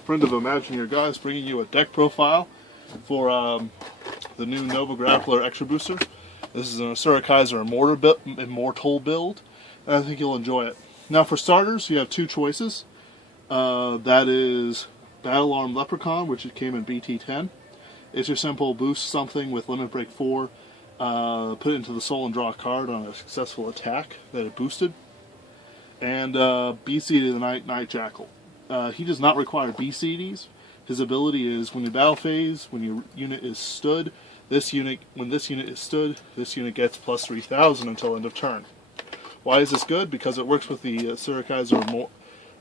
friend of Imagineer Guys, bringing you a deck profile for the new Nova Grappler Extra Booster. This is an Asura Kaiser Immortal build, and I think you'll enjoy it. Now for starters, you have two choices. That is Battle Arm Leprechaun, which came in BT10. It's your simple boost something with Limit Break 4, put it into the soul and draw a card on a successful attack that it boosted. And BC to the Night Jackal. He does not require BCDs. His ability is when you battle phase, when your unit is stood, this unit gets plus 3,000 until end of turn. Why is this good? Because it works with the Asura Kaiser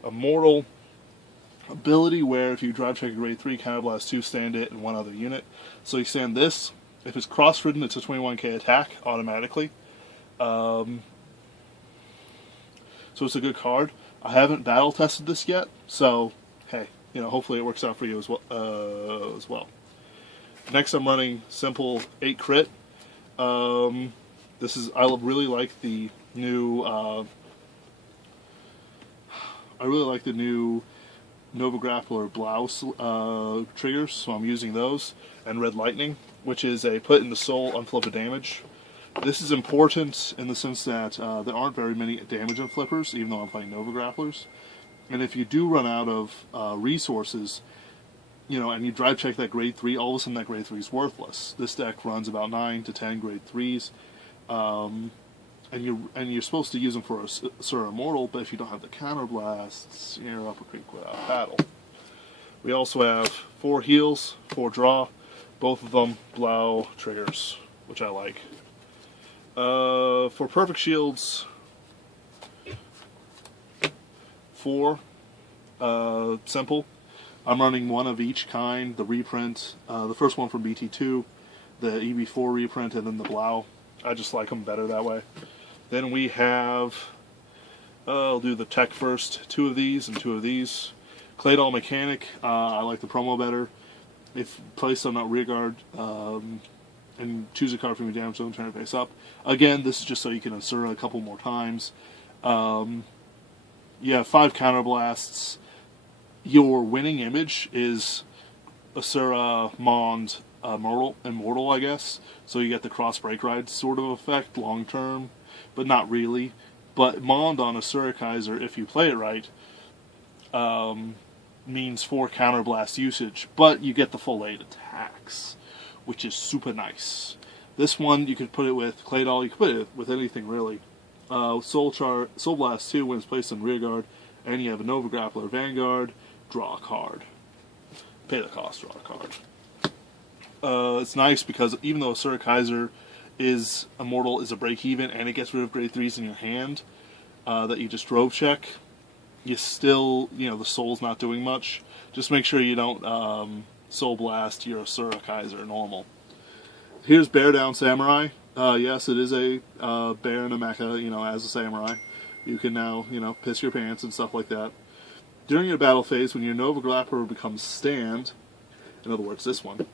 Immortal ability, where if you drive check a grade 3, counterblast 2, stand it, and one other unit. So you stand this. If it's cross-ridden, it's a 21k attack automatically. So it's a good card. I haven't battle tested this yet, so hey, hopefully it works out for you as well. Next, I'm running simple 8 crit. I really like the new. I really like the new Nova Grappler Blouse triggers, so I'm using those, and Red Lightning, which is a put in the soul, unflip a damage. This is important in the sense that there aren't very many damage on flippers, even though I'm playing Nova Grapplers. And if you do run out of resources, and you drive check that grade 3, all of a sudden that grade 3 is worthless. This deck runs about 9 to 10 grade 3s, and you're supposed to use them for Asura Immortal, but if you don't have the counterblasts, you're up a creek without battle. We also have 4 heals, 4 draw, both of them Blau triggers, which I like. For perfect shields, 4 simple. I'm running one of each kind, the reprint, the first one from BT2, the EB4 reprint, and then the Blau. I just like them better that way. Then we have, I'll do the tech first, 2 of these and 2 of these. Claydol Mechanic, I like the promo better. If placed on that rear guard, and choose a card from your damage zone, turn it face up. Again, this is just so you can Asura a couple more times. You have 5 counterblasts. Your winning image is Asura Mond Immortal, I guess. So you get the cross break ride sort of effect long term, but not really. But Mond on Asura Kaiser, if you play it right, means 4 counterblast usage, but you get the full 8 attacks, which is super nice. This one, you could put it with Claydol, you could put it with anything really. Soul Blast 2 when it's placed on rear guard, and you have a Nova Grappler Vanguard, draw a card. Pay the cost, draw a card. It's nice because even though Asura Kaiser is Immortal, is a break-even, and it gets rid of grade 3s in your hand that you just drove check, you still, the soul's not doing much. Just make sure you don't Soul Blast your Asura Kaiser normal. Here's Bear Down Samurai. Yes, it is a bear in a mecha, as a samurai. You can now, piss your pants and stuff like that. During your battle phase, when your Nova Grappler becomes stand, in other words, this one,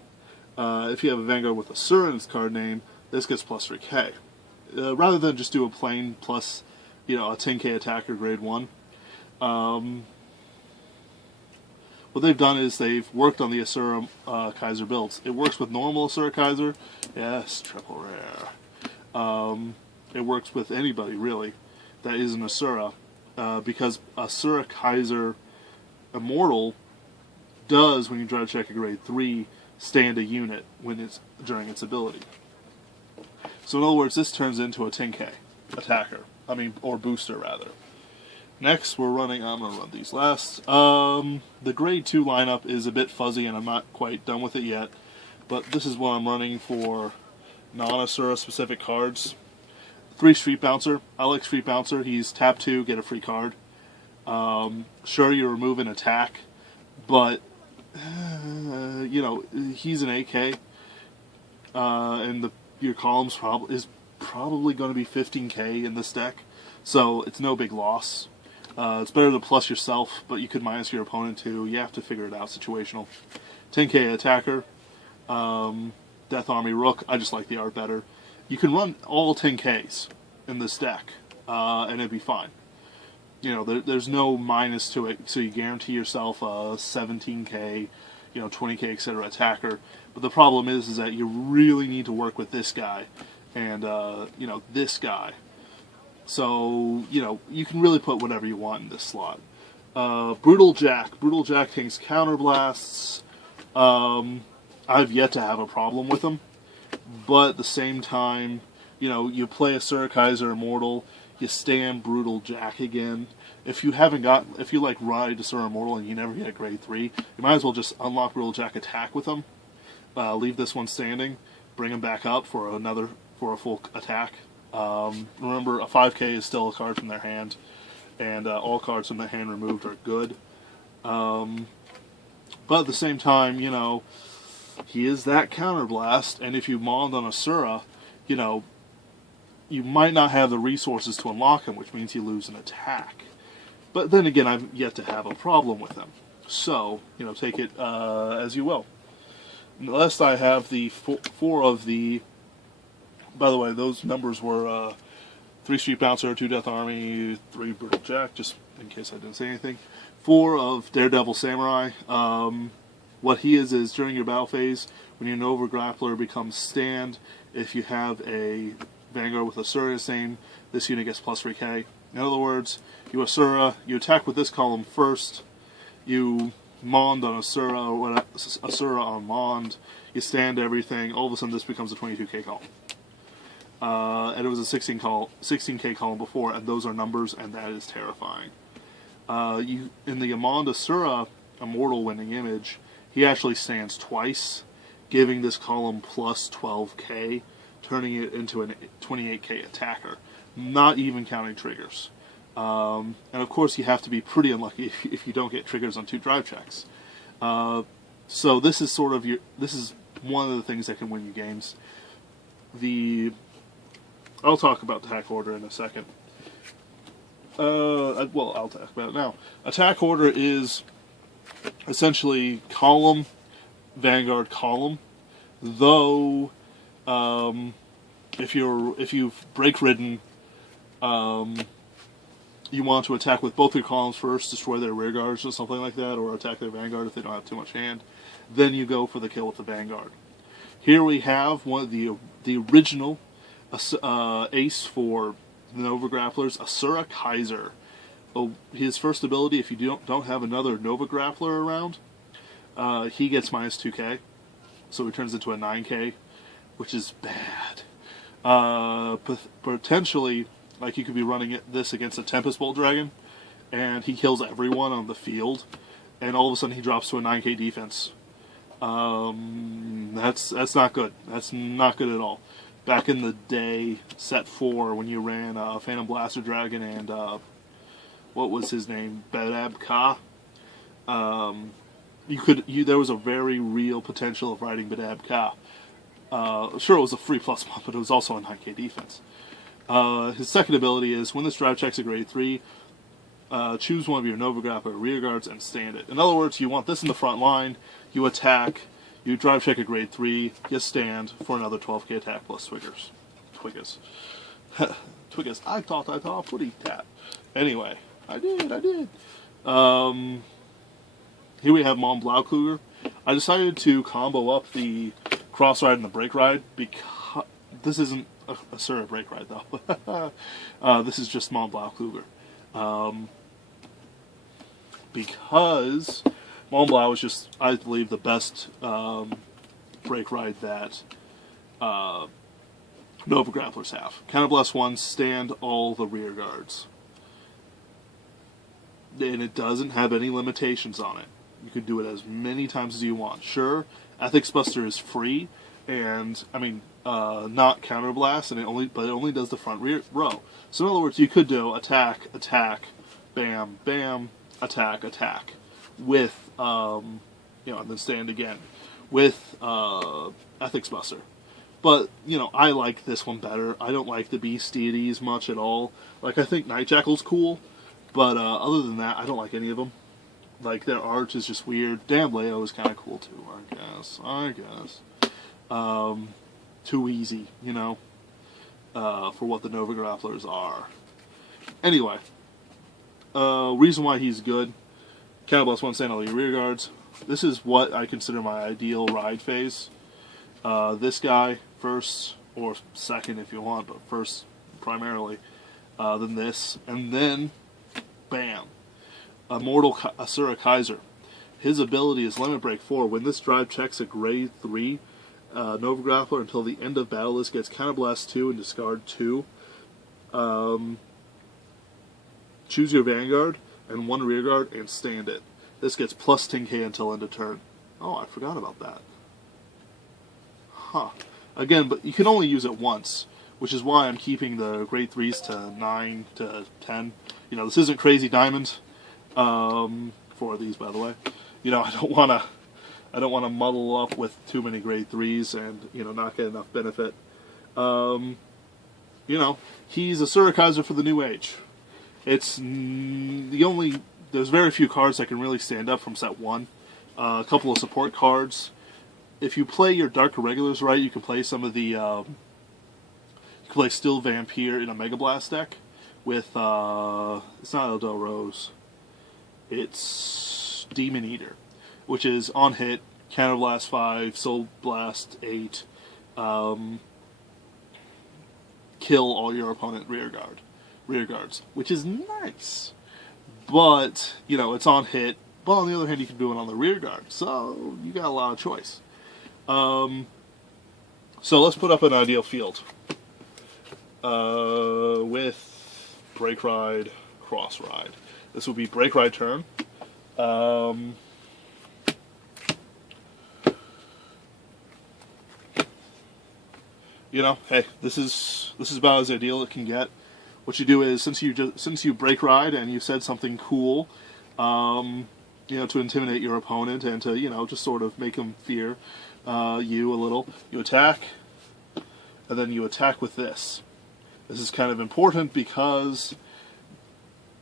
if you have a Vanguard with Asura in its card name, this gets plus 3k. Rather than just do a plain plus, a 10k attacker grade 1. What they've done is they've worked on the Asura Kaiser builds. It works with normal Asura Kaiser. Yes, triple rare. It works with anybody, really, that is an Asura. Because Asura Kaiser Immortal does, when you drive check a grade 3, stand a unit during its ability. So in other words, this turns into a 10k attacker. Or booster, rather. Next, I'm going to run these last. The grade 2 lineup is a bit fuzzy, and I'm not quite done with it yet. But this is what I'm running for non-Asura specific cards. 3 Street Bouncer. I like Street Bouncer. He's tap 2, get a free card. Sure, you remove an attack, but, he's an AK. And your columns is probably going to be 15k in this deck. So it's no big loss. It's better to plus yourself, but you could minus your opponent too. You have to figure it out, situational. 10k attacker, Death Army Rook. I just like the art better. You can run all 10ks in this deck, and it'd be fine. you know, there's no minus to it, so you guarantee yourself a 17k, you know, 20k, etc. attacker. But the problem is that you really need to work with this guy, and you know, this guy. So you know, you can really put whatever you want in this slot. Brutal Jack. Brutal Jack takes counterblasts. I've yet to have a problem with him, but at the same time, you know, you play a Kaiser Immortal, you stand Brutal Jack again. If you like ride a Immortal and you never get a grade 3, you might as well just unlock Brutal Jack attack with him. Leave this one standing, bring him back up for a full attack. Remember, a 5k is still a card from their hand, and all cards from their hand removed are good. But at the same time, you know, he is that counterblast, and if you Mond on Asura, you know, you might not have the resources to unlock him, which means you lose an attack. But then again, I've yet to have a problem with him. So, you know, take it as you will. Last I have the four of the... By the way, those numbers were 3 Street Bouncer, 2 Death Army, 3 Brutal Jack, just in case I didn't say anything. 4 of Daredevil Samurai. What he is during your battle phase, when your Nova Grappler becomes stand, if you have a Vanguard with Asura name, this unit gets plus 3k. In other words, you Asura, you attack with this column first, you Mond on Asura, or Asura on Mond, you stand everything, all of a sudden this becomes a 22k column. And it was a 16k column before, and those are numbers, and that is terrifying. In the Mond Asura Immortal winning image, he actually stands twice, giving this column plus 12k, turning it into a 28k attacker, not even counting triggers. And of course you have to be pretty unlucky if you don't get triggers on 2 drive checks. So this is this is one of the things that can win you games. I'll talk about attack order in a second. Well, I'll talk about it now. Attack order is essentially column, Vanguard column, though if you've break ridden, you want to attack with both your columns first, destroy their rear guards or something like that, or attack their Vanguard if they don't have too much hand. Then you go for the kill with the Vanguard. Here we have one of the original ace for the Nova Grapplers, Immortal Kaiser. His first ability, if you don't have another Nova Grappler around, he gets minus 2k, so he turns into a 9k, which is bad. Potentially, like, you could be running this against a Tempest Bolt Dragon, and he kills everyone on the field, and all of a sudden he drops to a 9k defense. That's not good. That's not good at all. Back in the day, set 4, when you ran Phantom Blaster Dragon and what was his name, Bedab Ka, there was a very real potential of riding Bedab Ka. Sure, it was a free plus one, but it was also a 9k defense. His second ability is, when this drive checks a grade 3, choose one of your Nova Grappler rear guards and stand it. In other words, you want this in the front line, you attack, you drive check a grade 3, you stand for another 12k attack plus Twiggers. Twiggers. I thought, footy tap. Anyway, I did. Here we have Mont Blanc Kluger. I decided to combo up the cross ride and the brake ride, because this isn't a Sura brake ride though. This is just Mont Blanc Kluger. Because Mont Blanc was just, I believe, the best brake ride that Nova Grapplers have. Counterblast 1, stand all the rear guards. And it doesn't have any limitations on it. You can do it as many times as you want. Sure, Ethics Buster is free, and I mean, not counterblast, but it only does the front rear row. So in other words, you could do attack, bam, bam, attack, with and then stand again with Ethics Buster. But I like this one better. I don't like the Beast Deities much at all. Like, I think Night Jackal's cool, but other than that, I don't like any of them. Like, their art is just weird. Damn, Leo is kind of cool too, I guess. Too easy, for what the Nova Grapplers are. Anyway, reason why he's good, Counterblast 1, stand all your rear guards. This is what I consider my ideal ride phase. This guy first, or second if you want, but first primarily. Then this, and then, bam. Immortal Kaiser. His ability is Limit Break 4. When this drive checks a grade 3 Nova Grappler until the end of battle, this gets Counterblast 2 and discard 2. Choose your Vanguard and 1 rear guard and stand it. This gets plus 10k until end of turn. Oh, I forgot about that. Huh. Again, but you can only use it once, which is why I'm keeping the grade 3s to 9 to 10. You know, this isn't Crazy Diamond. 4 of these, by the way. You know, I don't want to muddle up with too many grade 3s and, you know, not get enough benefit. You know, he's a Kaiser for the new age. It's the only... There's very few cards that can really stand up from set 1. A couple of support cards. If you play your Dark Irregulars right, you can play some of the... you can play Steel Vampire in a Mega Blast deck with... it's not Eldel Rose. It's Demon Eater, which is on hit, Counterblast 5, Soul Blast 8, kill all your opponent rear guards, which is nice. But, you know, it's on hit, but on the other hand, you can do it on the rear guard, so you got a lot of choice. So let's put up an ideal field. With Break Ride, Cross Ride. This will be Break Ride turn. You know, hey, this is about as ideal it can get. What you do is, since you Break Ride and you said something cool, you know, to intimidate your opponent and to, you know, just sort of make them fear you a little, you attack, and then you attack with this. This is kind of important because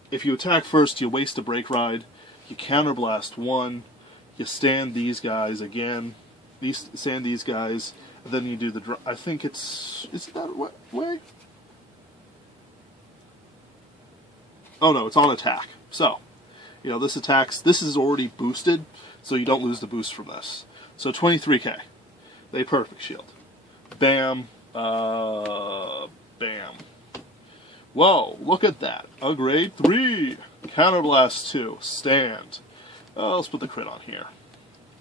if you attack first, you waste a Break Ride, you Counterblast 1, you stand these guys again, stand these guys, and then you do the... I think it's... Is it that way? Oh no, it's on attack. So, you know, this attacks... This is already boosted, so you don't lose the boost from this. So 23k. They perfect shield. Bam. Bam. Whoa, look at that. A grade 3. Counterblast 2. Stand. Let's put the crit on here.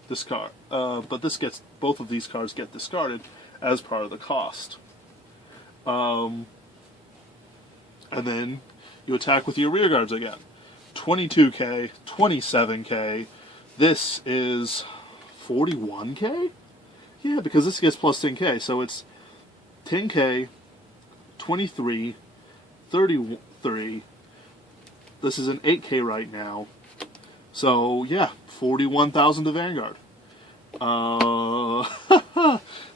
Discard. But this gets... Both of these cards get discarded as part of the cost. And then you attack with your rear guards again. 22k. 27k. This is 41k? Yeah, because this gets plus 10k. So it's 10k, 23, 33. This is an 8k right now. So, yeah, 41,000 to Vanguard.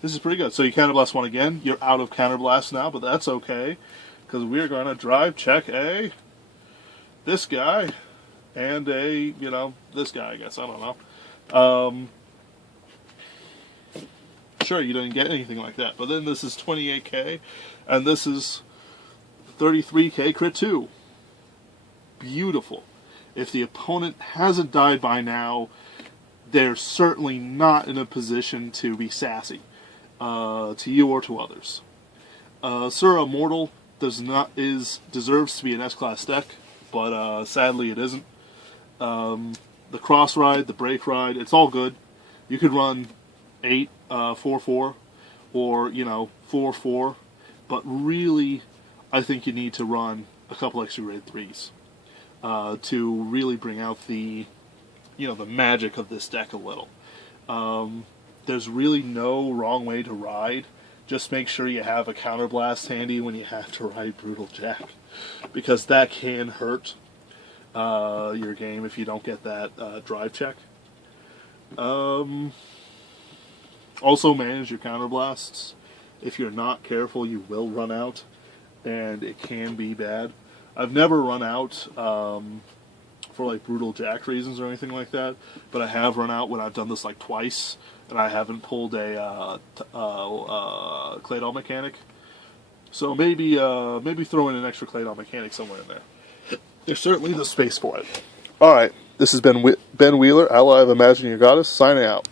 This is pretty good. So you Counterblast 1 again. You're out of Counterblast now, but that's okay. Because we're going to drive check this guy and you know, this guy, I guess. I don't know. Sure, you didn't get anything like that. But then this is 28k, and this is 33k crit 2. Beautiful. If the opponent hasn't died by now, they're certainly not in a position to be sassy to you or to others. Sir Immortal deserves to be an S-Class deck, but sadly it isn't. The Cross Ride, the Break Ride, it's all good. You could run 8, 4-4, or, you know, 4-4, but really, I think you need to run a couple extra grade 3s to really bring out the, you know, the magic of this deck a little. There's really no wrong way to ride. Just make sure you have a Counterblast handy when you have to ride Brutal Jack, because that can hurt your game if you don't get that drive check. Also manage your Counterblasts. If you're not careful, you will run out, and it can be bad. I've never run out for like Brutal Jack reasons or anything like that, but I have run out when I've done this like twice, and I haven't pulled a Claydol mechanic. So maybe throw in an extra Claydol mechanic somewhere in there. There's certainly the space for it. Alright, this has been Ben Wheeler, ally of Imagine Your Goddess, signing out.